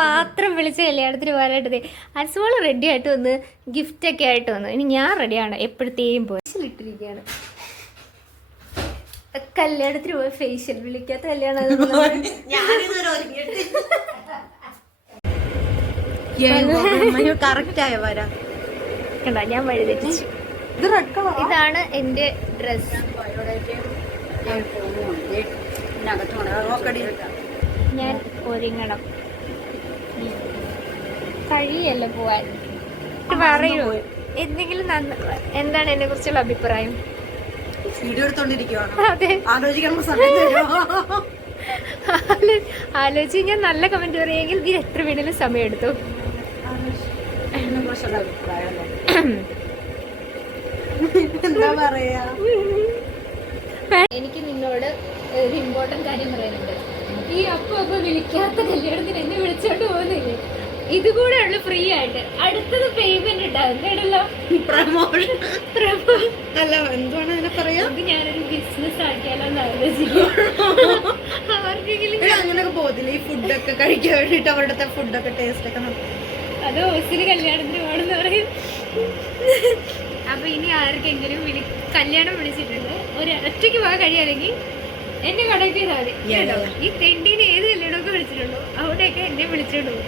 മാത്രം വിളിച്ച് കല്യാണത്തിന് പോകാനായിട്ട് അൻസുമോള് റെഡി ആയിട്ട് വന്ന് ഗിഫ്റ്റ് ഒക്കെ ആയിട്ട് വന്നു. ഇനി ഞാൻ റെഡിയാണ് എപ്പോഴത്തേയും പോയി ഇട്ടിരിക്കുകയാണ്. കല്യാണത്തിന് പോയി ഫേഷ്യൽ വിളിക്കാത്ത കല്യാണം കണ്ടാ ഞാൻ വഴി തെറ്റിച്ചു. ഇതാണ് എന്റെ ഡ്രസ്. ഞാൻ ഒരുങ്ങണം. കഴിയല്ല പോവാൻ. പറയൂ എന്തെങ്കിലും എന്താണ് എന്നെ കുറിച്ചുള്ള അഭിപ്രായം? ആലോചിച്ച് ഞാൻ നല്ല കമന്റ് പറയുമെങ്കിൽ ഇത് എത്ര വേണേലും സമയം എടുത്തു. എന്താ പറയാ, എനിക്ക് നിന്നോട് ഒരു ഇമ്പോർട്ടന്റ് കാര്യം പറയാനുണ്ട്. ഈ അപ്പൊ വിളിക്കാത്ത കല്യാണത്തിന് എന്നെ വിളിച്ചോണ്ട് പോകുന്നില്ലേ, ഇതുകൂടെ ഉള്ളു ഫ്രീ ആയിട്ട്. അടുത്തത് പേയ്മെന്റ് ഉണ്ടാവും കേട്ടല്ലോ. അല്ല എന്താണ് അതിനെ പറയാ, ഞാനൊരു ബിസിനസ് ആക്കിയാലോന്ന് ആലോചിക്കും. ആർക്കെങ്കിലും അങ്ങനെയൊക്കെ പോകത്തില്ല ഈ ഫുഡൊക്കെ കഴിക്കാൻ വേണ്ടിട്ട്, അവരുടെ ഫുഡൊക്കെ ടേസ്റ്റ് ഒക്കെ അത് ഹോസ്റ്റലിൽ കല്യാണത്തിന് പോകണമെന്ന് പറയും. അപ്പൊ ഇനി ആർക്കെങ്കിലും കല്യാണം വിളിച്ചിട്ടുണ്ട്, ഒരു ഒറ്റയ്ക്ക് പോകാൻ കഴിയാണെങ്കിൽ എന്നെ കണക്ട് ചെയ്താൽ മതി കേട്ടോ. ഈ തെണ്ടീന് ഏത് കല്യാണമൊക്കെ വിളിച്ചിട്ടുണ്ടോ അവിടെയൊക്കെ എന്നെ വിളിച്ചോണ്ട് പോകും.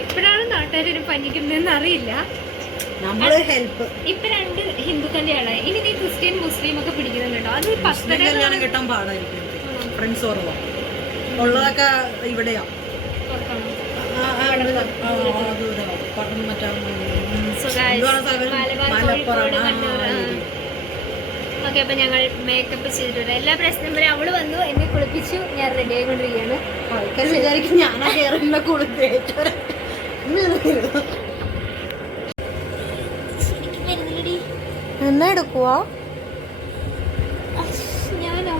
എപ്പോഴാണ് നാട്ടുകാരും പഞ്ഞിക്കുന്നതെന്ന് അറിയില്ല. ഇപ്പൊ 2 ഹിന്ദു കല്യാണമായി. ഇനി നീ ക്രിസ്ത്യൻ മുസ്ലിം ഒക്കെ പിടിക്കുന്നുണ്ട് കേട്ടോ. അത് 10 കല്യാണം കിട്ടാൻ പാടായിരിക്കും. ഫ്രണ്ട്സ് ഓർമ്മ ഉള്ളതൊക്കെ ഇവിടെയാ. ഓക്കെ, അപ്പൊ ഞങ്ങൾ മേക്കപ്പ് ചെയ്തിട്ടുണ്ട്. എല്ലാ പ്രശ്നം വരെ അവള് വന്നു, എന്നെ കുളിപ്പിച്ചു, ഞാൻ റെഡി ആയിക്കൊണ്ടിരിക്കുകയാണ്. വിചാരിക്കും ഞാനാ കേറുന്ന എന്നാ എടുക്കുവാ ഞാനോ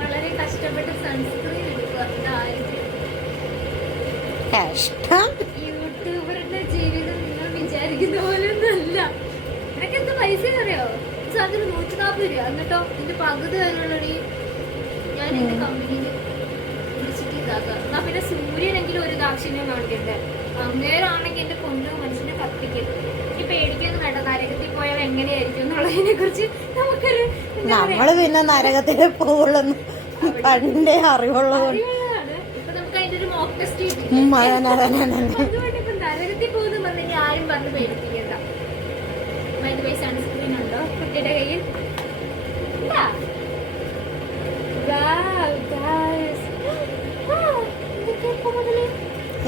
വളരെ കഷ്ടപ്പെട്ട് സൺസ്ക്രീൻ എടുക്കുക. യൂട്യൂബറിന്റെ ജീവിതം നിങ്ങൾ വിചാരിക്കുന്ന പോലെ ഒന്നുമല്ല. നിനക്ക് എന്ത് പൈസ അറിയോ? അതിന് 140 രൂപ. എന്നിട്ടോ ഇതിന്റെ പകുതി അതിനുള്ളി ഞാൻ എന്റെ കമ്പനിയിൽ വിളിച്ചിട്ട് ഇതാക്കാം. എന്നാ പിന്നെ സൂര്യനെങ്കിലും ഒരു ദാക്ഷിണ്യം കാണിക്കണ്ടേ. അങ്ങേരാണെങ്കിൽ എന്റെ കൊണ്ടു മനുഷ്യനെ കത്തിക്കും. ഈ പേടിക്കൊന്നും വേണ്ട, നരകത്തിൽ പോയാൽ എങ്ങനെയായിരിക്കും എന്നുള്ളതിനെ കുറിച്ച് നമുക്കൊരു നമ്മള് പിന്നെ നരകത്തിലെ പോകുള്ളൂ പണ്ടേ അറിവുള്ളത്. ഇപ്പൊ നമുക്ക് അതിന്റെ ഒരു മോക്ക് ടെസ്റ്റ് അതുകൊണ്ട് ഇപ്പൊ നരകത്തിൽ പോകുന്നു പറഞ്ഞെങ്കിൽ ആരും പറഞ്ഞ് പേടിപ്പിക്കണ്ട. സൺസ്ക്രീൻ ഉണ്ടോ കുട്ടിയുടെ കയ്യിൽ?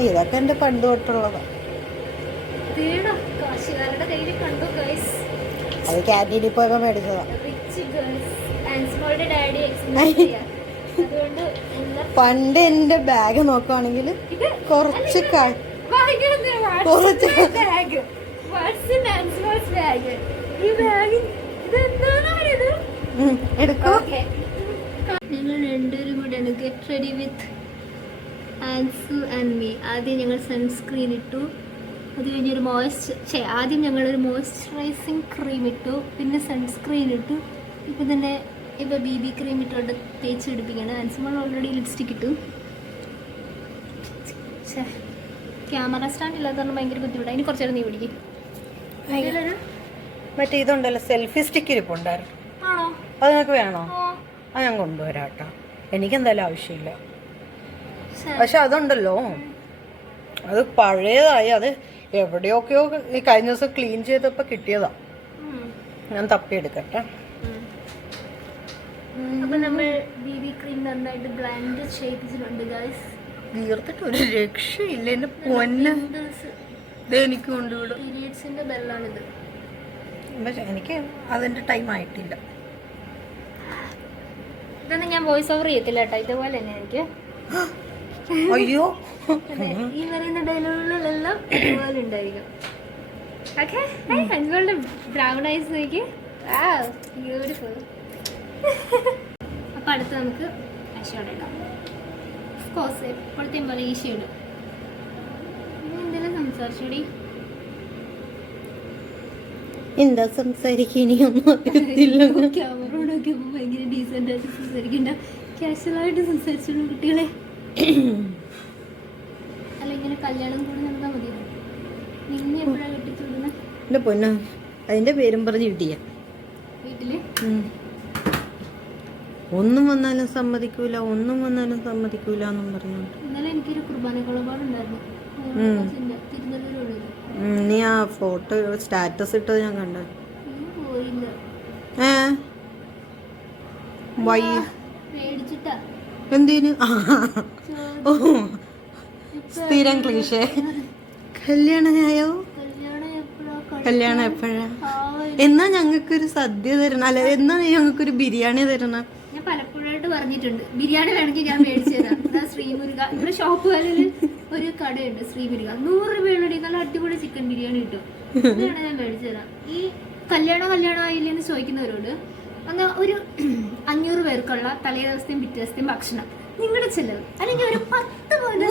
ഇതൊക്കെ എന്റെ പണ്ട് തൊട്ടുള്ളതാ. കാശുകാരുടെ കയ്യിൽ കണ്ടു ഗൈസ്. അത് ക്യാൻറ്റീനിൽ പോയപ്പോ മേടിച്ചതാ. പണ്ട് എന്റെ ബാഗ് നോക്കുവാണെങ്കിൽ കുറച്ച് ഞങ്ങൾ രണ്ടുപേരും കൂടെയാണ് get ready with ആൻസു and me. ആദ്യം ഞങ്ങൾ സൺസ്ക്രീൻ ഇട്ടു, അത് കഴിഞ്ഞൊരു ആദ്യം ഞങ്ങളൊരു മോയ്സ്ചറൈസിങ് ക്രീം ഇട്ടു, പിന്നെ സൺസ്ക്രീൻ ഇട്ടു, ഇപ്പം തന്നെ ഇപ്പോൾ BB ക്രീം ഇട്ടോണ്ട് തേച്ച് പിടിപ്പിക്കുകയാണ്. ആൻസുമോൾ ഓൾറെഡി ലിപ്സ്റ്റിക് ഇട്ടു. ക്യാമറ സ്റ്റാൻഡ് ഇല്ലാത്തതാണ് ഭയങ്കര ബുദ്ധിമുട്ടാണ്. അതിന് കുറച്ച് നേരം നീ പിടിക്കും. മറ്റേ ഇതുണ്ടല്ലോ സെൽഫി സ്റ്റിക്ക് ഇരിപ്പുണ്ടായിരുന്നു. ആണോ? അത് നിനക്ക് വേണോ? അത് ഞാൻ കൊണ്ടുവരാം കേട്ടോ, എനിക്കെന്തായാലും ആവശ്യമില്ല. പക്ഷെ അതുണ്ടല്ലോ, അത് പഴയതായി. അത് എവിടെയൊക്കെയോ ഈ കഴിഞ്ഞ ദിവസം ക്ലീൻ ചെയ്തപ്പോൾ കിട്ടിയതാ. ഞാൻ തപ്പിയെടുക്കട്ടെ. അപ്പോൾ നമ്മൾ BB ക്രീം നന്നായിട്ട് ബ്ലെൻഡ് ചെയ്തിട്ടുണ്ട് ഗൈസ്. തീർത്തിട്ട് ഒരു രക്ഷയില്ല എൻ്റെ പൊന്ന്. എനിക്ക് കൊണ്ടുവിടും. പീരിയഡ്സിന്റെ ബെല്ലാണിത്. പക്ഷെ എനിക്ക് അതിൻ്റെ ടൈം ആയിട്ടില്ല. ഇതൊന്നും ഞാൻ വോയിസ് ഓവർ ചെയ്യത്തില്ല കേട്ടോ, ഇതുപോലെ തന്നെ എനിക്ക്. അയ്യോ, ഈ പറയുന്ന ഡയലോഗുകളെല്ലാം ഇതുപോലെ ഉണ്ടായിരിക്കും. ഓക്കെ, അഞ്ചുകളുടെ ബ്രൗൺ ഐസ് നോക്കി, ബ്യൂട്ടിഫുൾ. അപ്പം അടുത്ത് നമുക്ക് ഐഷാഡോ ഇടാം. കോഴ്സ് ഇപ്പോഴത്തെ പോലെ ഈ ഷെയ്ഡ്. എന്തെങ്കിലും സംസാരിച്ചോടി. എന്താ സംസാരിക്കുക? ഇനിയൊന്നും അറിയത്തില്ല. ക്യാമറ ഓണൊക്കെ ഭയങ്കര ഡീസൻ്റ് ആയിട്ട് സംസാരിക്കണ്ട. കാഷ്വലായിട്ട് സംസാരിച്ചോളൂ കുട്ടികളെ. അല്ല ഇങ്ങനെ കല്യാണം കൂടി നടന്നാൽ മതിയോ? നിന്നെ എപ്പോഴാണ് കെട്ടിച്ചുവിടുന്നത്? എൻ്റെ പൊന്നോ, അതിൻ്റെ പേരും പറഞ്ഞ് കിട്ടിയ വീട്ടില് ഒന്നും വന്നാലും സമ്മതിക്കൂല, ഒന്നും വന്നാലും സമ്മതിക്കൂല എന്നും പറഞ്ഞോണ്ട്. ഇന്നലെ എനിക്കൊരു കുർബാന കൊളപാടുണ്ടായിരുന്നു തിരുനെല്ലൂരുള്ളത്. നീ ആ ഫോട്ടോ സ്റ്റാറ്റസ് ഇട്ടത് ഞാൻ കണ്ട. പോയില്ല. വൈ പേടിച്ചിട്ടാ. എന്തിനു? ഓ സ്ഥിരം ക്ലീശേ. കല്യാണമായോ? കല്യാണം എപ്പോഴാ? എന്നാ ഞങ്ങൾക്കൊരു സദ്യ തരണം, അല്ല എന്നാ ഞങ്ങൾക്കൊരു ബിരിയാണി തരണം. ഞാൻ പലപ്പോഴായിട്ട് പറഞ്ഞിട്ടുണ്ട് ബിരിയാണി വേണമെങ്കിൽ ഞാൻ മേടിച്ചു തരാം. ശ്രീമുരുക ഇവിടെ ഷോപ്പ് കാലിൽ ഒരു കടയുണ്ട്, ശ്രീമുരുക. 100 രൂപയുടെ നല്ല അടിപൊളി ചിക്കൻ ബിരിയാണി കിട്ടും. അതാണ് ഞാൻ മേടിച്ചു തരാം. ഈ കല്യാണം ആയില്ലെന്ന് ചോദിക്കുന്നവരോട് അങ്ങ് ഒരു 500 പേർക്കുള്ള തലേ ദിവസത്തെയും പിറ്റേ ദിവസത്തെയും ഭക്ഷണം നിങ്ങളുടെ ചെലവ്, അല്ലെങ്കിൽ ഒരു 10 പവന്റെ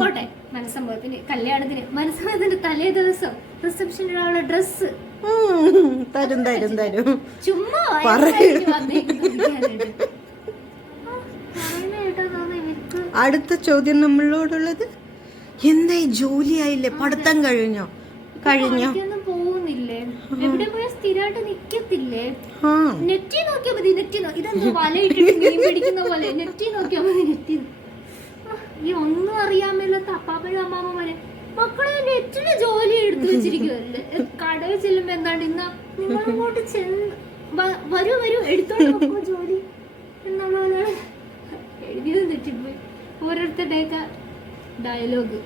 പോട്ടെ. മനസ്സംഭവത്തിന്, കല്യാണത്തിന്, മനസ്സംഭവത്തിന്റെ തലേ ദിവസം റിസപ്ഷനുള്ള ഡ്രസ് തരും തരും തരും. ചുമ്മാ അടുത്ത ചോദ്യം നമ്മളോടുള്ളത്, എന്തായി ജോലിയായില്ലേ? പഠിത്തം കഴിഞ്ഞോ? പോകുന്നില്ലേ? എവിടെ പോയാൽ സ്ഥിരമായിട്ട് നിക്കത്തില്ലേ? നെറ്റി നോക്കിയാ മതി. ഇതെന്താ വലയിട്ടിട്ട് മീൻ പിടിക്കുന്ന പോലെ നെറ്റി നോക്കിയാ മതി. ഈ ഒന്നും അറിയാൻ മേലാത്ത അപ്പാപ്പനും അമ്മാമ്മമാരെ മക്കളെ നെറ്റിന് ജോലി എടുത്തു വെച്ചിരിക്കുവല്ലേ. കടയിൽ ചെല്ലുമ്പോ എന്താണ്ട് ഇന്ന് നിങ്ങളങ്ങോട്ട് വരൂ എടുത്തോണ്ട് ജോലി എന്നുള്ള എഴുതിയത് തെറ്റിപ്പോയി. ഓരോരുത്തരുടെയൊക്കെ ഡയലോഗ്.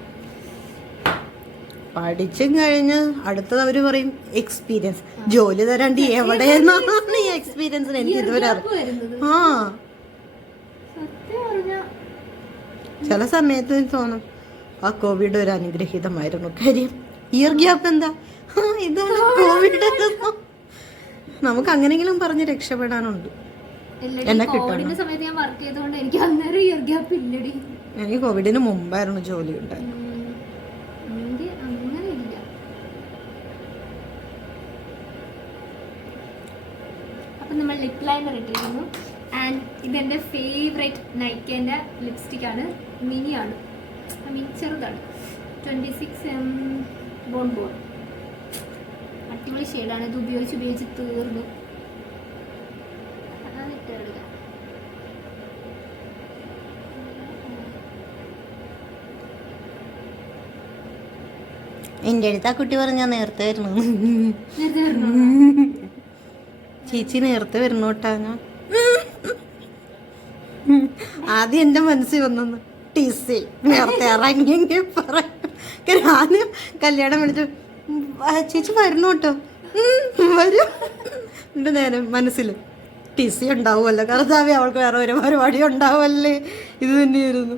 പഠിച്ചും കഴിഞ്ഞ് അടുത്തത് അവര് പറയും എക്സ്പീരിയൻസ്. ജോലി തരാണ്ട് എവിടെയെന്നാണ് ഈ എക്സ്പീരിയൻസിന് എനിക്ക് ഇതുവരെ ചില സമയത്ത് തോന്നും ആ കോവിഡ് ഒരു അനുഗ്രഹീതമായിരുന്നു. കാര്യം ഇയർ ഗ്യാപ്പ് എന്താ ഇതാണ് കോവിഡ്. നമുക്ക് അങ്ങനെങ്കിലും പറഞ്ഞ് രക്ഷപ്പെടാനുണ്ട്. എന്നെ കിട്ടണം. എനിക്ക് കോവിഡിന് മുമ്പായിരുന്നു ജോലി ഉണ്ടായത്. നമ്മൾ ലിപ് ലൈനർ ഇട്ടിരിക്കുന്നു. ആൻഡ് ഇതെൻ്റെ ഫേവറേറ്റ് നൈക്കേൻ്റെ ലിപ്സ്റ്റിക്കാണ്. മിനിയാണ്, ചെറുതാണ്. 26 ബോൺ അടിപൊളി ഷെയ്ഡാണ്. ഇത് ഉപയോഗിച്ച് തീർന്നു. എൻ്റെ അടുത്ത് ആ കുട്ടി പറഞ്ഞാൽ നേരത്തെ വരണം. ചേച്ചി നേരത്തെ വരണോട്ടാ. ഞാൻ ആദ്യം എൻ്റെ മനസ്സിൽ വന്നു ടീസി നേരത്തെ ഇറങ്ങിയെങ്കിൽ പറയാം. കല്യാണം വിളിച്ചു ചേച്ചി വരണോട്ടോ വരും. എൻ്റെ നേരം മനസ്സിൽ ടീസി ഉണ്ടാവുമല്ലോ, കർത്താവേ അവൾക്ക് വേറെ ഒരു പരിപാടി ഉണ്ടാവുമല്ലേ. ഇത് തന്നെയായിരുന്നു.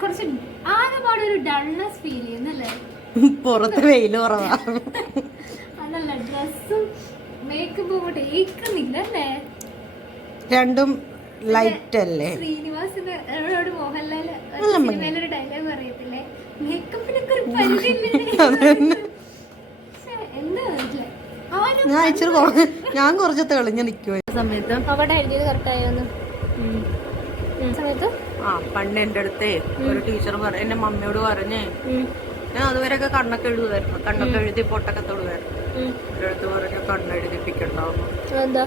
കുറച്ച് ആകെപ്പാടൊരു ഡൾനെസ് ഫീൽ ചെയ്യുന്നല്ലേ? പുറത്ത് വെയിൽ കുറവാ. അതല്ല, ഡ്രസ്സും മേക്കപ്പും അങ്ങോട്ട് ഏക്കുന്നില്ലല്ലേ? രണ്ടും ലൈറ്റ് അല്ലേ? ശ്രീനിവാസിനോട് മോഹൻലാല് സിനിമയിലൊരു ഡയലോഗ് പറയത്തില്ലേ, മേക്കപ്പിനൊക്കെ ഒരു പരിധിയില്ലേ? എന്താ ഞാൻ കുറച്ച് തെളിഞ്ഞ് നിൽക്കുവോ സമയത്ത്. അവിടെ എഴുതിയത് കറക്റ്റായോന്ന് സമയത്ത് പണ്ട് എൻ്റെ അടുത്തേ ഒരു ടീച്ചർ എന്റെ മമ്മിയോട് പറഞ്ഞേ, ഞാൻ അതുവരെയൊക്കെ കണ്ണൊക്കെ എഴുതുമായിരുന്നു. കണ്ണൊക്കെ എഴുതി പൊട്ടൊക്കെ തൊടുമായിരുന്നു. എൻ്റെ അടുത്ത് പറഞ്ഞ കണ്ണെഴുതിപ്പിക്കണ്ടാവുന്നു. എന്താ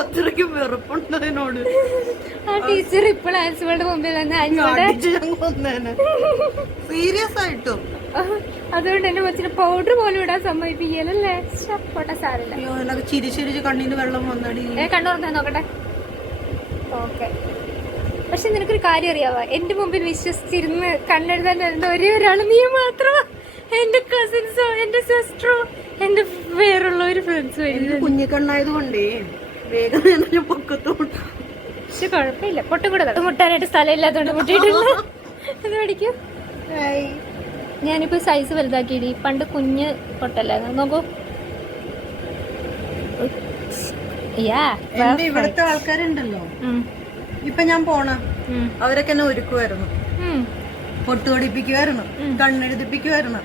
അത്രയ്ക്ക് വെറുപ്പുണ്ടതിനോട്. ആ ടീച്ചർ ഇപ്പോൾ ആൻസികളുടെ മുമ്പിൽ സീരിയസ് ആയിട്ടും. അതുകൊണ്ട് എന്റെ കൊച്ചിന് പൗഡർ പോലും ഇടാൻ സമ്മതിപ്പിക്കലല്ലേ? പോട്ടെ, സാരമില്ല. ചിരിച്ചിരിച്ച് കണ്ണിന് വെള്ളം വന്നടി. കണ്ണുറക്കാൻ നോക്കട്ടെ. ഓക്കെ. പക്ഷെ നിനക്കൊരു കാര്യം അറിയാവോ, എന്റെ മുമ്പിൽ വിശ്വസിച്ചിരുന്ന് കണ്ണെഴുതാൻ വരുന്ന ഒരേ ഒരാൾ നീ മാത്രമാ. എന്റെ കസിൻസോ എന്റെ സിസ്റ്ററോ എന്റെ വേറുള്ള ഒരു ഫ്രണ്ട്സും കുഞ്ഞിക്കണ്ണായത് കൊണ്ടേ വേഗം പൊക്കത്തോട്ട്. പക്ഷെ കുഴപ്പമില്ല, പൊട്ടും കൂടെ മുട്ടാനായിട്ട് സ്ഥലം ഇല്ലാത്തോണ്ട് മുട്ടിയിട്ടില്ല. അത് പഠിക്കൂ. ഞാനിപ്പോ സൈസ് വലുതാക്കിയിടി. പണ്ട് കുഞ്ഞ് പൊട്ടല്ലായിരുന്നു. നോക്കൂ. ഇവിടുത്തെ ആൾക്കാരുണ്ടല്ലോ, ഇപ്പൊ ഞാൻ പോണ അവരൊക്കെ എന്നെ ഒരുക്കുമായിരുന്നു. പൊട്ടുതൊടിപ്പിക്കുമായിരുന്നു, കണ്ണെഴുതിപ്പിക്കുമായിരുന്നു,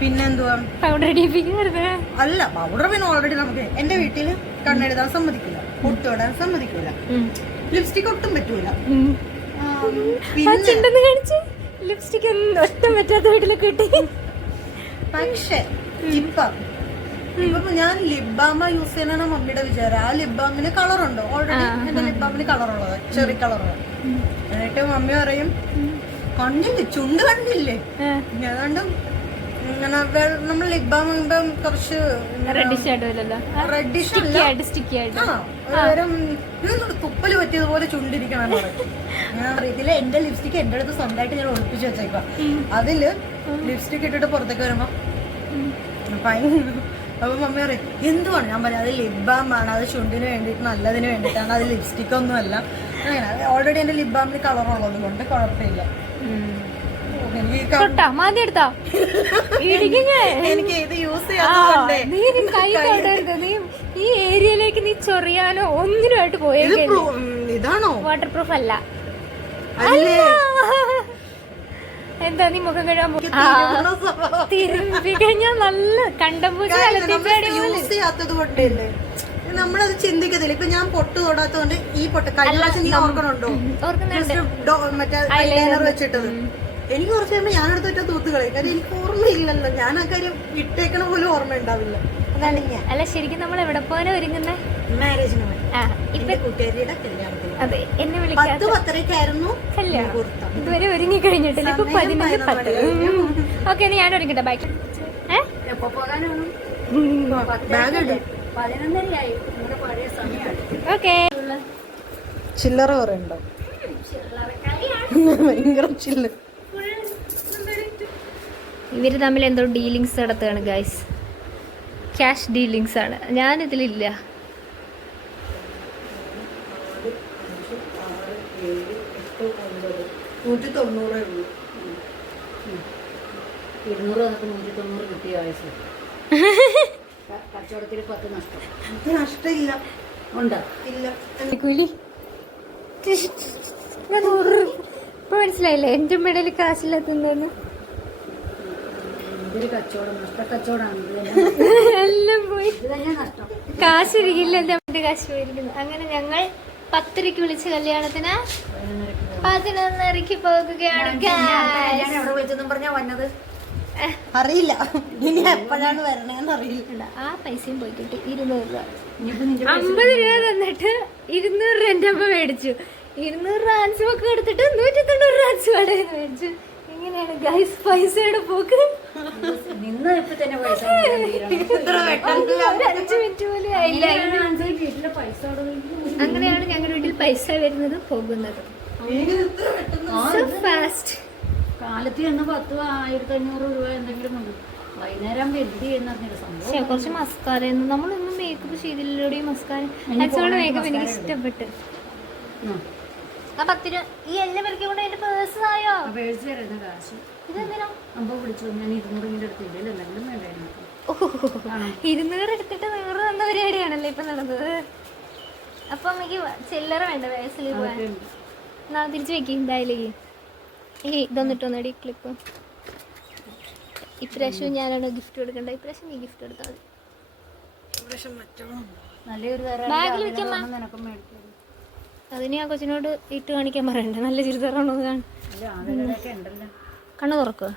പിന്നെന്തുവാ പൗഡർ അടിപ്പിക്കുമായിരുന്നു. അല്ല പൗഡർ പിന്നെ ഓൾറെഡി നമുക്ക് എന്റെ വീട്ടില് കണ്ണെഴുതാൻ സമ്മതിക്കില്ല, പൊട്ടുതൊടാൻ സമ്മതിക്കില്ല, ലിപ്സ്റ്റിക് ഒട്ടും പറ്റൂല. ലിപ്സ്റ്റിക് ഒട്ടും പറ്റാത്ത വീട്ടിലൊക്കെ കിട്ടി. പക്ഷെ ഇപ്പൊ ഞാൻ ലിപ് ബാമ യൂസ് ചെയ്യാനാണ് മമ്മിയുടെ വിചാരം. ആ ലിപ് ബാമിന് കളറുണ്ടോ ഓൾറെഡി, എന്റെ ലിപ് ബാമിന് കളറുള്ളത് ചെറിയ കളറുള്ളത്. എന്നിട്ട് മമ്മി പറയും കണ്ടില്ലേ ചുണ്ട് കണ്ടില്ലേ, അതുകൊണ്ട് ഇങ്ങനെ നമ്മൾ ലിപ് ബാം കുറച്ച് തുപ്പല് പറ്റിയതുപോലെ ചുണ്ടിരിക്കണം. ഞാൻ അറിയത്തില്ല, എന്റെ ലിപ്സ്റ്റിക് എന്റെ അടുത്ത് സ്വന്തമായിട്ട് ഞാൻ ഒളിപ്പിച്ച് വെച്ചേക്കാം. അതില് ലിപ്സ്റ്റിക് ഇട്ടിട്ട് പുറത്തേക്ക് വരുമ്പോ അപ്പൊ മമ്മി പറയും എന്തുവാണ്, ഞാൻ പറയാം അത് ലിപ് ബാം ആണ്, അത് ചുണ്ടിന് വേണ്ടിയിട്ട് നല്ലതിന് വേണ്ടിയിട്ടാണ്, അത് ലിപ്സ്റ്റിക് ഒന്നും അല്ല. അങ്ങനെ ഓൾറെഡി എന്റെ ലിപ് ബാമിന് കളറുള്ളത് കൊണ്ട് കുഴപ്പമില്ല. എനിക്ക് ഇത് യൂസ് ചെയ്യാതെ ഈ ഏരിയയിലേക്ക് നീ ചൊറിയാനോ ഒന്നിനുമായിട്ട് പോയത് ഇതാണോ വാട്ടർ പ്രൂഫ് അല്ല. എന്താ നീ മുഖം കഴുകാൻ തിരുമ്പി കഴിഞ്ഞാൽ നല്ല കണ്ടംപൂച്ച യൂസ് ചെയ്യാത്തത് കൊണ്ടല്ലേ നമ്മളത് ചിന്തിക്കത്തില്ല. ഇപ്പൊ ഞാൻ പൊട്ട് തൊടാത്തോണ്ട് ഈ പൊട്ട് കഴിഞ്ഞ പ്രാവശ്യം നീ ഓർക്കണുണ്ടോ മറ്റേ ഐലൈനർ വെച്ചിട്ടത് എനിക്ക് കുറച്ച് കഴിയുമ്പോൾ ഞാനെടുത്ത് വെച്ചാൽ തൂത്തുകളയും. കാര്യം എനിക്ക് ഓർമ്മയില്ലല്ലോ, ഞാൻ ആ കാര്യം ഇട്ടേക്കണ പോലും ഓർമ്മ ഉണ്ടാവില്ല. അതാണ് ഞാൻ. അല്ല ശരിക്കും നമ്മൾ എവിടെ പോകാനാ ഒരുങ്ങുന്നേ? മാരേജിന് കൂട്ടുകാരിയുടെ കല്യാണത്തിന്. അതെ, എന്നെ 10-10:30 കല്യാണം. ഇതുവരെ ഒരുങ്ങി കഴിഞ്ഞിട്ടില്ല. ഇപ്പൊ 11:10. ഓക്കെ, ഞാൻ ഒരുങ്ങട്ടെ. ബാക്കി എപ്പോ പോകാനാണ്? ഓക്കെ. ചില്ലറ പറയുണ്ടോ? ഭയങ്കര ചില്ല. ഇവര് തമ്മിൽ എന്തോ ഡീലിങ്സ് നടത്തുകയാണ് ഗൈസ്. ക്യാഷ് ഡീലിങ്സ് ആണ്. ഞാനിതിലില്ല. കിട്ടിയ ആയുസ് കച്ചവടത്തിൽ 10 നഷ്ടം. നഷ്ടമില്ല ഉണ്ടോ? ഇല്ല. കൂലി ഇപ്പൊ മനസ്സിലായില്ലേ എന്റെ മെഡല് കാശില്ലാത്തന്ന്. ഇതൊരു കച്ചവടം, നഷ്ടക്കച്ചവടമാണ്. എല്ലാം പോയി, ഇത് തന്നെ നഷ്ടം. കാശിരിക്കില്ല, എന്റെ കാശ് പോയിരിക്കുന്നു. അങ്ങനെ ഞങ്ങൾ 10:00 വിളിച്ച കല്യാണത്തിന് 11:30 പോകുകയാണ്. എവിടെ വിളിച്ചെന്നും പറഞ്ഞാ വന്നത് അറിയില്ല, ഇനി എപ്പോഴാണ് വരണേന്ന് അറിയില്ല. ആ പൈസയും പോയി കിട്ടി. 200 രൂപ. 50 രൂപ തന്നിട്ട് 200 രൂപ എന്റെ അമ്മ മേടിച്ചു. 200 റാൻസും ഒക്കെ എടുത്തിട്ട് 190 റാൻസ് കടയിൽ മേടിച്ചു. എങ്ങനെയാണ് ഗൈസ് പൈസയുടെ പോക്ക്? നിന്ന് ഇപ്പൊ തന്നെ പൈസ 5 മിനിറ്റ് പോലും ആയില്ല. അങ്ങനെയാണ് ഞങ്ങളുടെ വീട്ടിൽ പൈസ വരുന്നത് പോകുന്നത്. ഫാസ്റ്റ് കാലത്ത് ചെന്ന് 10,000-1,500 രൂപ എന്തെങ്കിലും മതി. വൈകുന്നേരം എന്ത് ചെയ്യുന്ന സംഭവം. കുറച്ച് മസ്കാര നമ്മളൊന്നും മേക്കപ്പ് ചെയ്തില്ലല്ലോ. മസ്കാര മേക്കപ്പ് എനിക്ക് ഇഷ്ടപ്പെട്ട്. ആ 10 രൂപ ഈ എല്ലാം പെരക്കി കൊണ്ട് എന്റെ പേഴ്സ് ആയോ? പേഴ്സ് തരുന്ന കാശ് ഇതെന്തിനാ അമ്പ വിളിച്ചു. ഞാൻ 200 എടുത്തില്ല, എന്തെങ്കിലും വേണ്ടായിരുന്നു. 200 എടുത്തിട്ട് 100 തന്ന പരിപാടിയാണല്ലോ ഇപ്പൊ നടന്നത്. അപ്പൊ അമ്മക്ക് ചില്ലറ വേണ്ട വയസ്സിൽ പോവാൻ. നാളെ തിരിച്ചു വെക്കും എന്തായാലേക്ക്. ഇതൊന്നിട്ടൊന്നടി ക്ലിപ്പ്. ഇപ്രാവശ്യം ഞാനാണ് ഗിഫ്റ്റ് കൊടുക്കണ്ട. ഇപ്രാവശ്യം നീ ഗിഫ്റ്റ് കൊടുത്താൽ മതി. നല്ലൊരു ബാഗിൽ വെക്കമ്മ. അതിന് ആ കൊച്ചിനോട് ഇട്ട് കാണിക്കാൻ പറയണ്ട. നല്ല ചുരിദാറാണോ കാണും. ഉണ്ടല്ലോ, കണ്ണു തുറക്കുക.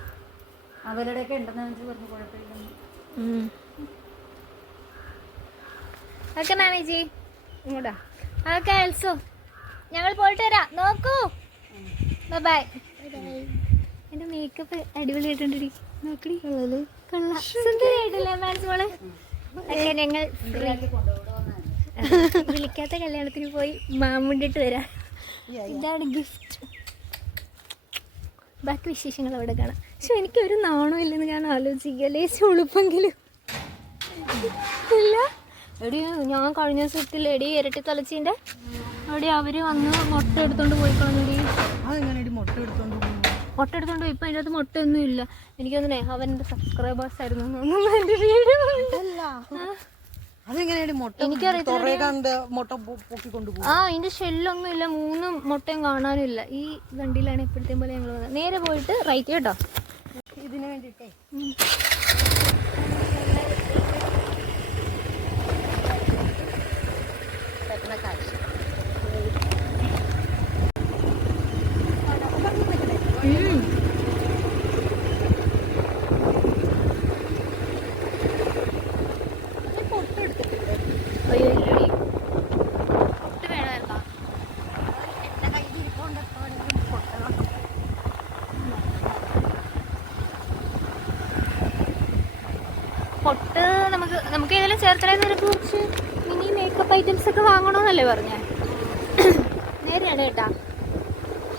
അവരുടെ ഒക്കെ ഉണ്ടെന്ന് പറഞ്ഞു. കുഴപ്പമില്ല. അതൊക്കെ നാണേച്ചി ഇങ്ങോട്ടാ. അതൊക്കെ എൽസോ ഞങ്ങൾ പോയിട്ട് വരാം. നോക്കൂ. ബൈ. എന്റെ മേക്കപ്പ് അടിപൊളിയായിട്ടുണ്ടടി. നോക്കടി. സുന്ദരിയായിട്ടില്ലേ മാൻസ് മോളെ? ഞങ്ങൾ വിളിക്കാത്ത കല്യാണത്തിന് പോയി മാമുണ്ടിട്ട് വരാം. ഇതാണ് ഗിഫ്റ്റ്. ബാക്കി വിശേഷങ്ങൾ അവിടെ കാണാം. പക്ഷെ എനിക്കൊരു നാണോ ഇല്ലെന്ന് ഞാൻ ആലോചിക്കുക. ലേശം ഉളുപ്പെങ്കിലും ഇല്ല. എടി ഞാൻ കഴിഞ്ഞ സെറ്റിൽ എടി ഇരട്ടി തലച്ചീൻ്റെ അവിടെ അവര് വന്ന് മുട്ട എടുത്തോണ്ട് പോയി കളഞ്ഞടി. മുട്ട എടുത്തോണ്ട് പോയി. ഇപ്പൊ അതിൻ്റെ അകത്ത് മുട്ടയൊന്നും ഇല്ല. എനിക്ക് തോന്നണേ അവൻ്റെ സബ്സ്ക്രൈബേഴ്സ് ആയിരുന്നു. എൻ്റെ വീഡിയോ അതെങ്ങനെയാണ് മുട്ട കണ്ട് മുട്ട പൊക്കിക്കൊണ്ടുപോകും? അതിന്റെ ഷെല്ലൊന്നും ഇല്ല, 3 മുട്ടയും കാണാനില്ല. ഈ വണ്ടിയിലാണ് ഇപ്പോഴത്തെ പോലെ ഞങ്ങൾ വന്നത്. നേരെ പോയിട്ട് റൈറ്റ് കേട്ടോ. ഇതിന് വേണ്ടിട്ടേ പൊട്ട് നമുക്ക് ഏതെങ്കിലും ചേർക്കണേന്ന് നിനക്ക് കുറച്ച് മിനി മേക്കപ്പ് ഐറ്റംസ് ഒക്കെ വാങ്ങണമെന്നല്ലേ പറഞ്ഞേ? നേരെയാണ് കേട്ടാ.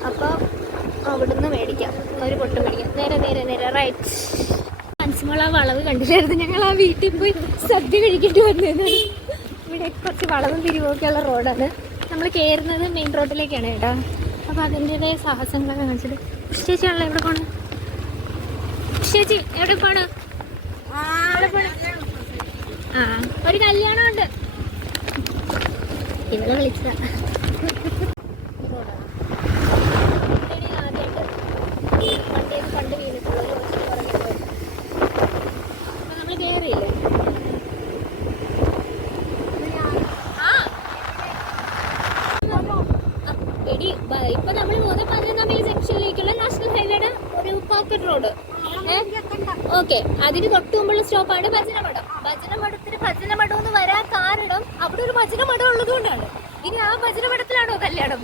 അപ്പോൾ അവിടുന്ന് മേടിക്കാം, ഒരു പൊട്ട് മേടിക്കാം. നേരെ റൈറ്റ്. മനസ്സുമുള്ള ആ വളവ് കണ്ടില്ലായിരുന്നു. ഞങ്ങൾ ആ വീട്ടിൽ പോയി സദ്യ കഴിക്കേണ്ടി വന്നതാണ്. ഇവിടെ കുറച്ച് വളവും തിരിവൊക്കെയുള്ള റോഡാണ്. നമ്മൾ കയറുന്നത് മെയിൻ റോഡിലേക്കാണ് കേട്ടോ. അപ്പോൾ അതിൻ്റെതായ സാഹസങ്ങളൊക്കെ കാണിച്ചിട്ട്. ചേച്ചിയാണല്ലോ എവിടെ പോണ്? ചേച്ചി എവിടെ പോണ്? ആ, ഒരു കല്യാണം ഉണ്ട്. ഇവളെ വിളിച്ചതാ. പണ്ട് വീണിട്ടുള്ളൂ. അപ്പൊ നമ്മള് കേറിയില്ലേ? എടി ഇപ്പൊ നമ്മൾ പോകുന്ന 11 മൈൽ സെക്ഷനിലേക്കുള്ള നാഷണൽ ഹൈവേയുടെ ഒരു പോക്കറ്റ് റോഡ്. ഓക്കെ, അതിന് തൊട്ട് മുമ്പുള്ള സ്റ്റോപ്പാണ് ഭജനമഠം. ഭജനമഠം എന്ന് വരാൻ കാരണം അവിടെ ഒരു ഭജനമഠം ഉള്ളത് കൊണ്ടാണ്. ഇനി ആ ഭജനമഠത്തിലാണോ കല്യാണം?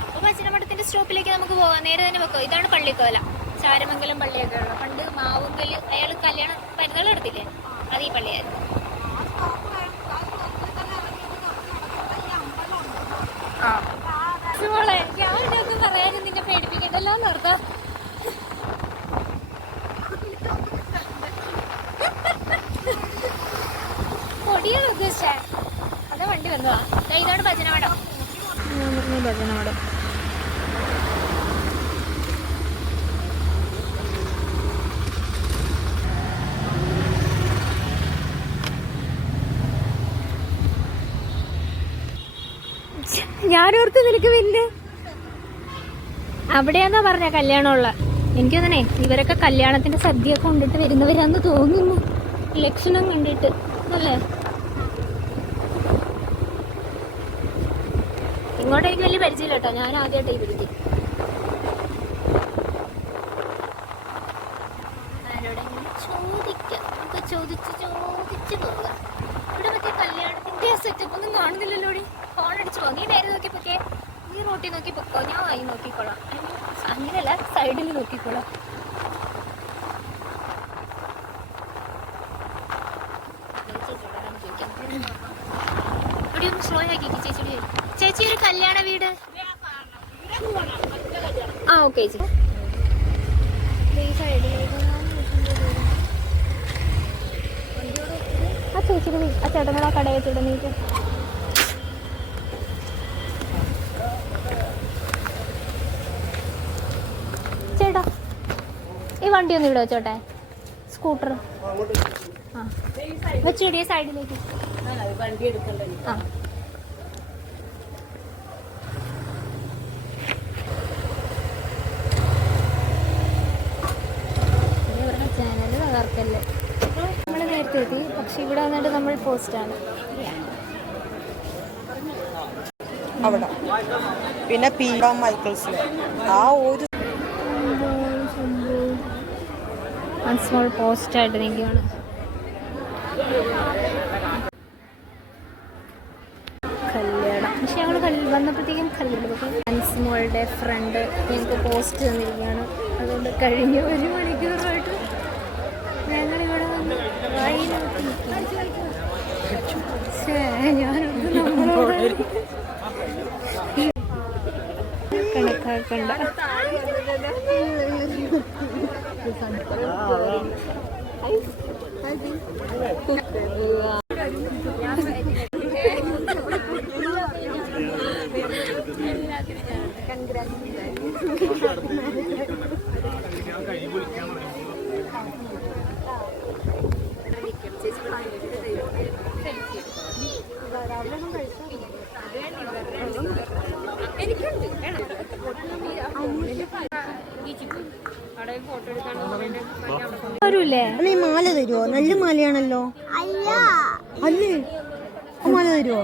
അപ്പൊ ഭജനമഠത്തിന്റെ സ്റ്റോപ്പിലേക്ക് നമുക്ക് പോകാം. നേരെ തന്നെ വെക്കോ. ഇതാണ് പള്ളിക്കോല, ചാരമംഗലം പള്ളിയൊക്കെ ഉള്ള. പണ്ട് മാവുങ്കല് അയാൾ കല്യാണം പരുന്നാൾ നടത്തില്ലേ, അത് ഈ പള്ളിയായിരുന്നു. ഞാനൊന്നും പറയാനും നിന്നെ പേടിപ്പിക്കണ്ടല്ലോ എന്ന് ഓർത്താ. പൊടിയാണ് ഉദ്ദേശിച്ചേ. അതാ വണ്ടി വന്നതാ. ഇതാണ് ഭജനമഠം. ഭജനമഠം ഞാനോർത്ത് നിനക്ക് പിന്നെ അവിടെയാന്നാ പറഞ്ഞ കല്യാണമുള്ള. എനിക്ക് തന്നെ ഇവരൊക്കെ കല്യാണത്തിന്റെ സദ്യയൊക്കെ കൊണ്ടിട്ട് വരുന്നവരാന്ന് തോന്നുന്നു, ലക്ഷണം കണ്ടിട്ട് അല്ലേ. ഇങ്ങോട്ട് എനിക്ക് വലിയ പരിചയമില്ല കേട്ടോ, ഞാൻ ആദ്യമായിട്ട് ഈ പിടിക്കും. ആരോടെങ്കിലും ചോദിക്കാം, നമുക്ക് ചോദിച്ച് പോകാം. ഇവിടെ മറ്റേ കല്യാണത്തിന്റെ സെറ്റപ്പ് ഒന്നും കാണുന്നില്ലല്ലോ. ഫോൺ അടിച്ചു പോ. നീ നേരെ നോക്കി പൊക്കേ, നീ റോട്ടിൽ നോക്കി പൊക്കോ, ഞാൻ ആയി നോക്കിക്കോളാം. അങ്ങനെയല്ല, സൈഡിൽ നോക്കിക്കോളാം. ഇവിടെ ഒന്ന് സ്ലോ ആക്കി ചേച്ചി. ചേച്ചി ഒരു കല്യാണ വീട്. ആ ഓക്കെ ചേച്ചി. ഈ സൈഡിലേക്ക് ആ ചേച്ചിയുടെ ആ ചേട്ടനോട് ആ കടയിൽ തുടങ്ങിയിട്ട് ചേട്ടാ ഈ വണ്ടി ഒന്ന് ഇവിടെ വെച്ചോട്ടെ, സ്കൂട്ടർ. ആ വെച്ചോടിയ സൈഡിലേക്ക്. ആ ചാനല് തകർക്കല്ലേ. നമ്മൾ നേരത്തെ എത്തി, പക്ഷെ ഇവിടെ വന്നിട്ട് നമ്മൾ പോസ്റ്റാണ് അവിടെ. പിന്നെ പി മൈക്കിൾസിലെ ആ ഒരു സ്മോൾ പോസ്റ്റായിട്ട് നിൽക്കുകയാണ്. കല്യാണം പക്ഷെ ഞങ്ങൾ വന്നപ്പോഴത്തേക്കും കല്യാണം. സ്മോളുടെ ഫ്രണ്ട് ഞങ്ങൾക്ക് പോസ്റ്റ് തന്നിരിക്കുകയാണ്. അതുകൊണ്ട് കഴിഞ്ഞ 1 മണിക്കൂറായിട്ട് ഞങ്ങളിവിടെ വന്ന് വഴി നോക്കി. ഞാനൊന്നും കണക്കാക്കണ്ട. വരൂലേ? അല്ല ഈ മാല തരുമോ? നല്ല മാലയാണല്ലോ. അല്ലേ ആ മാല തരുമോ?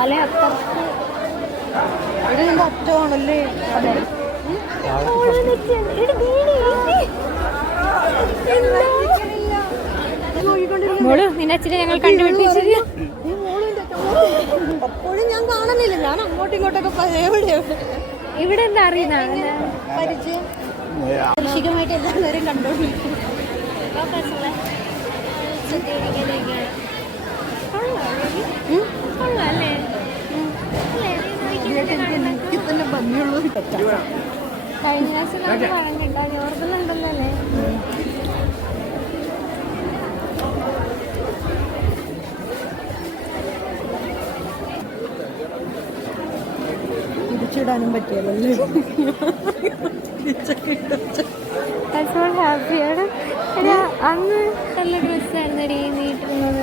അല്ലെ അപ്പുറത്ത് അറ്റമാണല്ലേ. മോള് നിന്നെ അച്ഛനെ ഞങ്ങൾ കണ്ടുപിടിച്ചത് അപ്പോഴും ഞാൻ കാണുന്നില്ല. ഞാൻ അങ്ങോട്ടും ഇങ്ങോട്ടൊക്കെ എവിടെയോ ഇവിടെ എന്താ അറിയുന്ന പരിചയം കാർഷികമായിട്ട് എല്ലാ നേരം കണ്ടോണ്ടിരിക്കും. എനിക്ക് തന്നെ ഭംഗിയുള്ളൊരു കഴിഞ്ഞ പ്രാവശ്യം നമ്മൾ പറഞ്ഞിട്ടോ ഓർക്കുന്നുണ്ടല്ലോ അല്ലേ? തിരിച്ചിടാനും പറ്റിയല്ലേ. ഹാപ്പിയാണ്. അന്ന് നല്ല ഡ്രസ്സായിരുന്നു നീട്ടിരുന്നത്.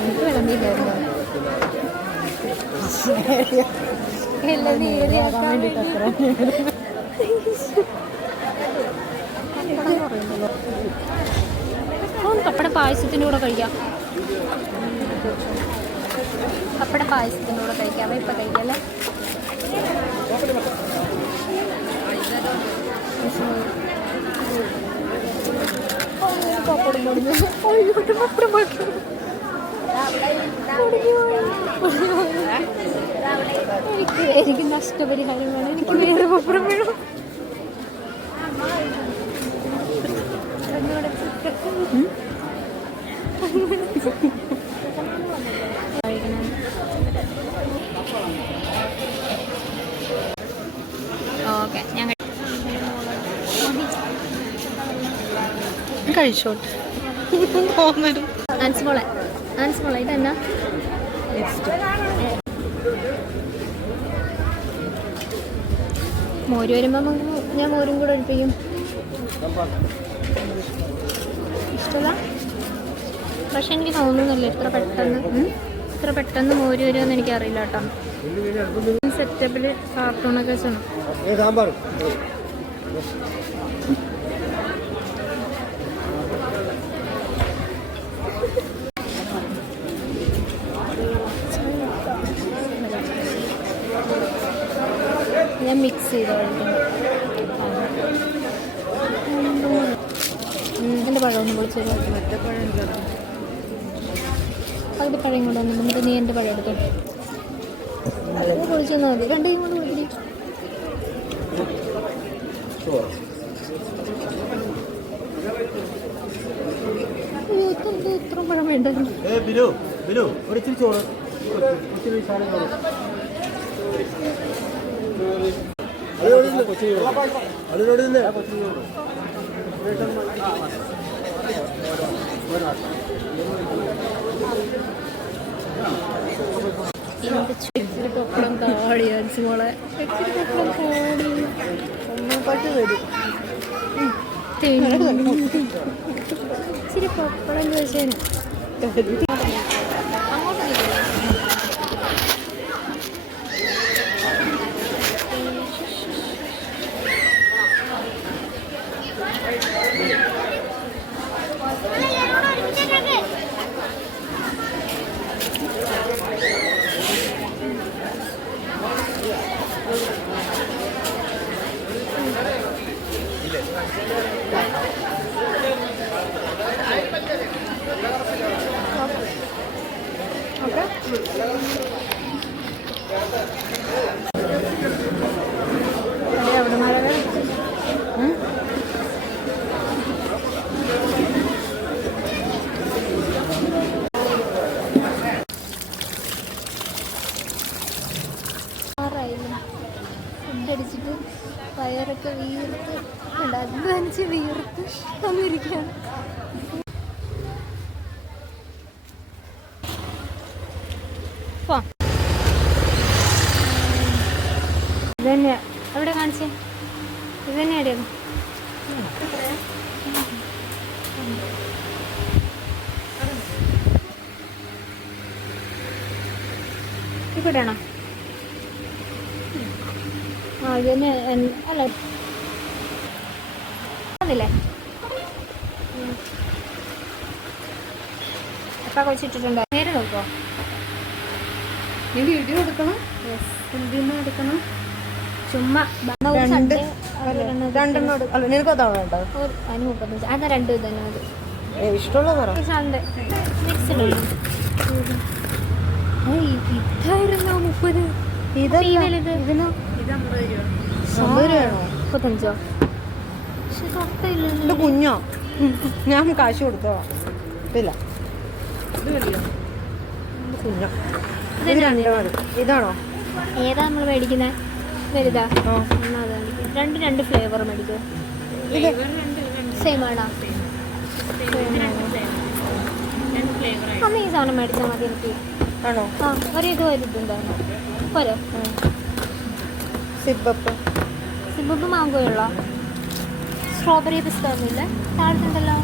എനിക്ക് വിളമ്പില്ലായിരുന്നു. എല്ലാം നേരെയാക്കാൻ പപ്പട പായസത്തിൻ്റെ കൂടെ കഴിക്കാം. പപ്പട പായസത്തിൻ്റെ കൂടെ കഴിക്കാമേ. ഇപ്പം കഴിക്കല്ലേ? പപ്പടം പൊടിഞ്ഞു. പപ്പടം ബാക്കി എനിക്ക് നഷ്ടപരിഹാരം വേണം. എനിക്ക് വേറെ പപ്പടം വേണം. ഓക്കെ ഞങ്ങൾ കഴിച്ചോട്ടെ. ആൻസ്മോളെ ഇതെന്നാ? മോര് വരുമ്പോൾ ഞാൻ മോരും കൂടെ ഒഴിപ്പിക്കും. ഇഷ്ടമല്ല? പക്ഷെ എനിക്ക് തോന്നുന്നില്ല ഇത്ര പെട്ടെന്ന് മോര് വരുമെന്ന് എനിക്കറിയില്ല കേട്ടോ. സെറ്റപ്പിൽ കാർട്ടൂണൊക്കെ വെച്ചാണ്. ഞാൻ മിക്സ് ചെയ്ത് എൻ്റെ പഴം ഒന്ന് പൊളിച്ചത്. അതിൻ്റെ പഴം കൊണ്ട് വന്നു. എന്നിട്ട് നീ എൻ്റെ പഴം എടുത്തു പൊളിച്ചു തന്നാൽ മതി. രണ്ടേയും കൊണ്ട് പൊളിച്ചിട്ട് ഇത്ര പഴം വേണ്ടായിരുന്നു. പപ്പടം കാടി മോളെ. ഇച്ചിരി പപ്പടം ചോദിച്ചേന്. അധ്വാനിച്ച് വീർത്ത് വന്നിരിക്കുകയാണ്. ഇത് തന്നെയാ എവിടെ കാണിച്ചേ? ഇത് തന്നെയാടേ ഇവിടെയാണോ? ആ ഇത് തന്നെ അല്ല ല്ലേ എപ്പാ കുഴിച്ചിട്ടിട്ടുണ്ടോ? നേരെ നോക്കോ? നീ വീഡിയോ എടുക്കണം, എടുക്കണം. ചുമ്മാ രണ്ടെണ്ണം അല്ല നിനക്ക് അതാണ് വേണ്ടത്? അതിന് 35. അതാ രണ്ടും ഇതന്നെ മതി. ഇഷ്ടമുള്ള പറ. മിക്സിലുണ്ട്. ഇതായിരുന്നോ 30? ഇതിനോ 50 രൂപയാണോ? 35. പക്ഷെ തൊട്ടയില്ല. ഇത് കുഞ്ഞോ? ഞാൻ കാശ് കൊടുത്തോ? ഇല്ല കുഞ്ഞോ. ഇത് രണ്ടോ മതി. ഇതാണോ? ഏതാ നമ്മൾ മേടിക്കുന്നത്? വലുതാ? എന്നാ അത് മേടിക്കും. രണ്ട് ഫ്ലേവർ മേടിക്കും. സെയിം ആണോ? അന്ന് ഈ സാധനം മേടിച്ചാൽ മതി എനിക്ക്. ആണോ? ആ ഇത് വലുതുണ്ടായിരുന്നു പോരോ? സിബപ്പ് മാങ്കോയുള്ള സ്ട്രോബെറി പിസ്ത ഒന്നുമില്ല താഴത്തുണ്ടല്ലോ.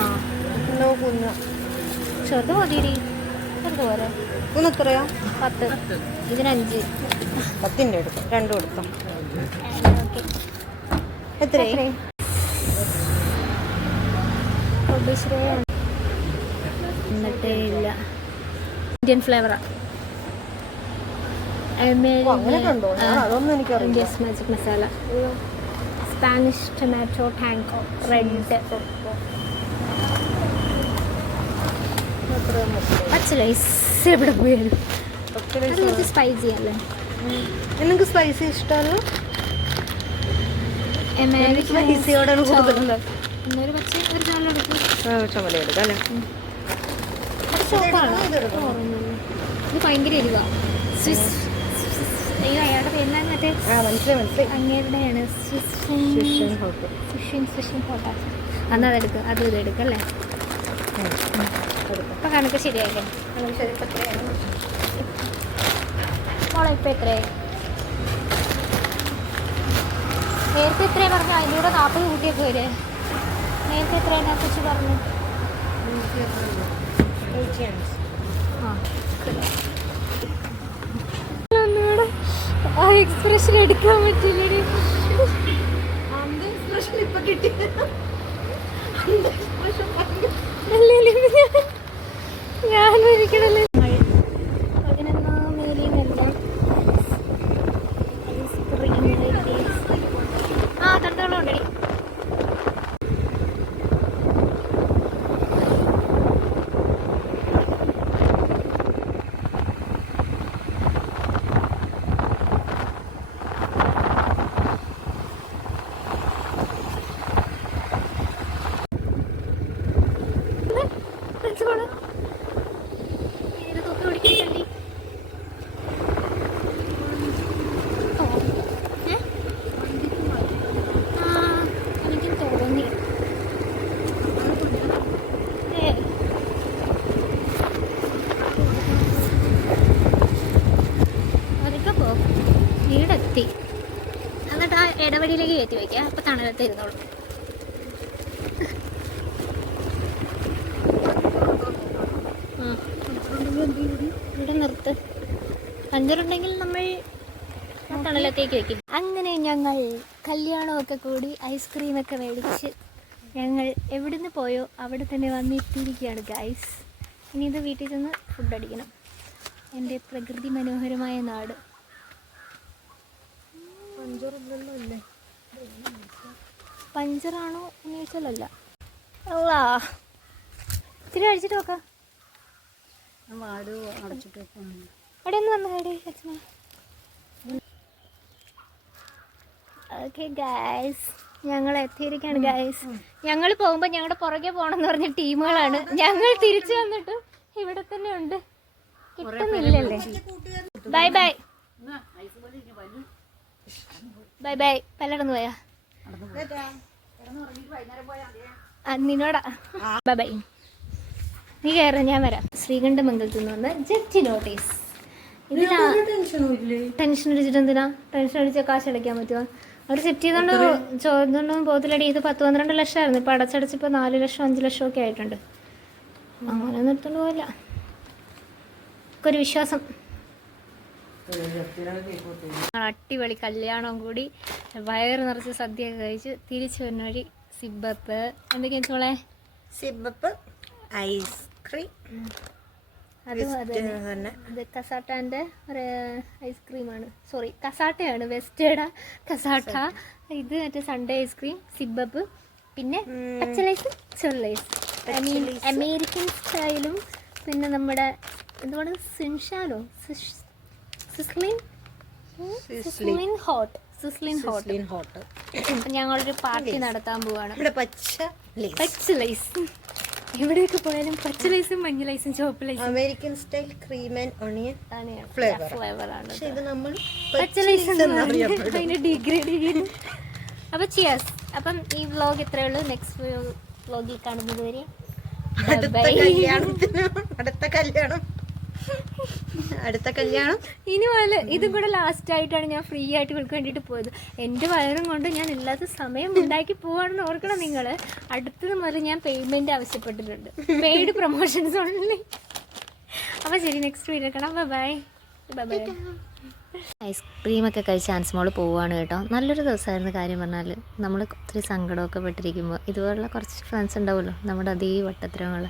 ആ കുഞ്ഞ ചെറുത് മതിരി. ചെറുത് പോരെ? എത്രയാ? 10. ഇതിന് 5. 10 എടുക്കാം. രണ്ടും എടുക്കാം. എത്ര? എന്നിട്ടേ ഇല്ല. ഇന്ത്യൻ ഫ്ലേവറാ. India's magic masala, Spanish tomato tango, red പച്ചലൈസ്. എവിടെ പോയാലും സ്പൈസി അല്ലേ? എനിക്ക് സ്പൈസി ഇഷ്ടമല്ല. ഇന്നൊരു പച്ച ഒരു ചുമല എടുക്കും. ചുമല എടുക്കാം അല്ലേ? ഇത് ഭയങ്കര എരിവ. സ്വിസ് അയാളുടെ പേരിലാണ് മറ്റേ അങ്ങേരുടെയാണ് ഫിഷിൻ പൊട്ടാറ്റോ. അന്ന് അതെടുക്കുക. അതും ഇത് എടുക്കും അല്ലേ? ഇപ്പം കണക്ക് ശരിയായില്ലേ? മോളെ ഇപ്പം എത്രയായി? നേരത്തെ എത്രയാണ് പറഞ്ഞു? അതിൻ്റെ കൂടെ 40 കൂട്ടിയൊക്കെ വരെ. നേരത്തെ എത്രയാണ് കുറിച്ച് പറഞ്ഞു? ആ എക്സ്പ്രഷൻ എടുക്കാൻ പറ്റില്ല. ഞാൻ ഒരിക്കലല്ലേ 11 മേലിന്നല്ല. ആ തണ്ടോളം ഉണ്ടടി. വീടെത്തി. എന്നിട്ട് ആ ഇടവഴിയിലേക്ക് കയറ്റി വയ്ക്കുക. അപ്പം തണലത്ത് ഇരുന്നോളൂ. ഇവിടെ നിർത്ത്. പഞ്ചറുണ്ടെങ്കിൽ നമ്മൾ തണലത്തേക്ക് വയ്ക്കും. അങ്ങനെ ഞങ്ങൾ കല്യാണമൊക്കെ കൂടി ഐസ്ക്രീമൊക്കെ മേടിച്ച് ഞങ്ങൾ എവിടുന്ന് പോയോ അവിടെ തന്നെ വന്നെത്തിയിരിക്കുകയാണ് ഗൈസ്. ഇനി ഇത് വീട്ടിൽ ചെന്ന് ഫുഡ് അടിക്കണം. എൻ്റെ പ്രകൃതി മനോഹരമായ നാട്. പഞ്ചറാണോ എന്ന് ചോദിച്ചാലല്ല. അല്ല ഇത്തിരി അടിച്ചിട്ട് നോക്കാം. അവിടെ ഒന്ന് വന്നേടി അച്ഛനെ. ഓക്കെ ഗൈസ്, ഞങ്ങൾ എത്തിയിരിക്കുകയാണ് ഗൈസ്. ഞങ്ങൾ പോകുമ്പോൾ ഞങ്ങളുടെ പുറകെ പോകണമെന്ന് പറഞ്ഞ ടീമുകളാണ്. ഞങ്ങൾ തിരിച്ചു വന്നിട്ട് ഇവിടെ തന്നെ ഉണ്ട്. കിട്ടുന്നില്ലല്ലേ? Bye bye. Bye bye. പലയിടന്ന് പോയാ നിന്നോടാ. Bye bye. നീ കയറ, ഞാൻ വരാം. ശ്രീകണ്ഠമംഗലത്ത് നിന്ന് വന്ന് ജഡ്ജി നോട്ടീസ്. ഇതിനാ ടെൻഷൻ അടിച്ചിട്ട് എന്തിനാ? ടെൻഷൻ അടിച്ചാൽ കാശ് അടയ്ക്കാൻ പറ്റുമോ? അവർ സെറ്റ് ചെയ്തോണ്ട് ചോദിച്ചോണ്ടൊന്നും പോകത്തില്ലടി. ഇത് 10-12 ലക്ഷമായിരുന്നു. ഇപ്പം അടച്ചടച്ചിപ്പോൾ 4 ലക്ഷം 5 ലക്ഷം ഒക്കെ ആയിട്ടുണ്ട്. അങ്ങനെ നിർത്തോണ്ട് പോകില്ല, ഒരു വിശ്വാസം. അടിപൊളി കല്യാണം കൂടി വയറ് നിറച്ച് സദ്യയൊക്കെ കഴിച്ച് തിരിച്ചു വരുന്ന വഴി സിബപ്പ് എന്തൊക്കെയാ ചോളെ? സിബപ്പ് ഐസ്ക്രീം. അത് തന്നെ ഇത് കസാട്ടാൻ്റെ ഒരു ഐസ്ക്രീമാണ്. സോറി, കസാട്ടയാണ്. വെസ്റ്റേഡ കസാട്ട. ഇത് മറ്റേ സൺഡേ ഐസ്ക്രീം, സിബപ്പ്, പിന്നെ പച്ചലൈസ്, ചെറുലൈസ്. അമേരിക്കൻ സ്റ്റൈലും പിന്നെ നമ്മുടെ എന്തുവാണ് സിൻഷാലോ സിസ്ലിൻ ഹോട്ട്. അപ്പം ഞങ്ങളൊരു പാർട്ടി നടത്താൻ പോവാണ്. പച്ച ലൈസ്. എവിടെയൊക്കെ പോയാലും പച്ച ലൈസും മഞ്ഞ ലൈസും ചുവപ്പ് ലൈസും American style cream and onion ഫ്ലേവറാണ്. പച്ച ലൈസ് അതിനെ ഡിഗ്രേഡ് ചെയ്യും. അപ്പോൾ ചിയേഴ്സ്. അപ്പം ഈ വ്ലോഗ് ഇത്രയേ ഉള്ളൂ. നെക്സ്റ്റ് വ്ലോഗിൽ കാണുന്നത് വരെ അടുത്ത കല്യാണം ഇനി പോലെ ഇതും കൂടെ ലാസ്റ്റ് ആയിട്ടാണ് ഞാൻ ഫ്രീ ആയിട്ട് ഇവൾക്ക് വേണ്ടിയിട്ട് പോയത്. എൻ്റെ വയറും കൊണ്ട് ഞാൻ ഇല്ലാത്ത സമയം ഉണ്ടാക്കി പോവാണെന്ന് ഓർക്കണം നിങ്ങൾ. അടുത്തത് മുതൽ ഞാൻ പേയ്മെൻറ്റ് ആവശ്യപ്പെട്ടിട്ടുണ്ട്. Paid promotions only. അപ്പോൾ ശരി, നെക്സ്റ്റ് വീഡിയോ കാണാം. Bye bye. ഐസ്ക്രീമൊക്കെ കഴിച്ച് ആൻസ്മോൾ പോവുകയാണ് കേട്ടോ. നല്ലൊരു ദിവസമായിരുന്നു. കാര്യം പറഞ്ഞാൽ നമ്മൾ ഒത്തിരി സങ്കടമൊക്കെ പെട്ടിരിക്കുമ്പോൾ ഇതുപോലുള്ള കുറച്ച് ഫ്രണ്ട്സ് ഉണ്ടാവുമല്ലോ നമ്മുടെ അതേ വട്ടത്തിലുള്ള,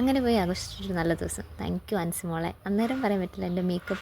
അങ്ങനെ പോയി ആഘോഷിച്ചിട്ടൊരു നല്ല ദിവസം. താങ്ക് യു ആൻസിമോളെ. അന്നേരം പറയാൻ പറ്റില്ല, എൻ്റെ മേക്കപ്പ്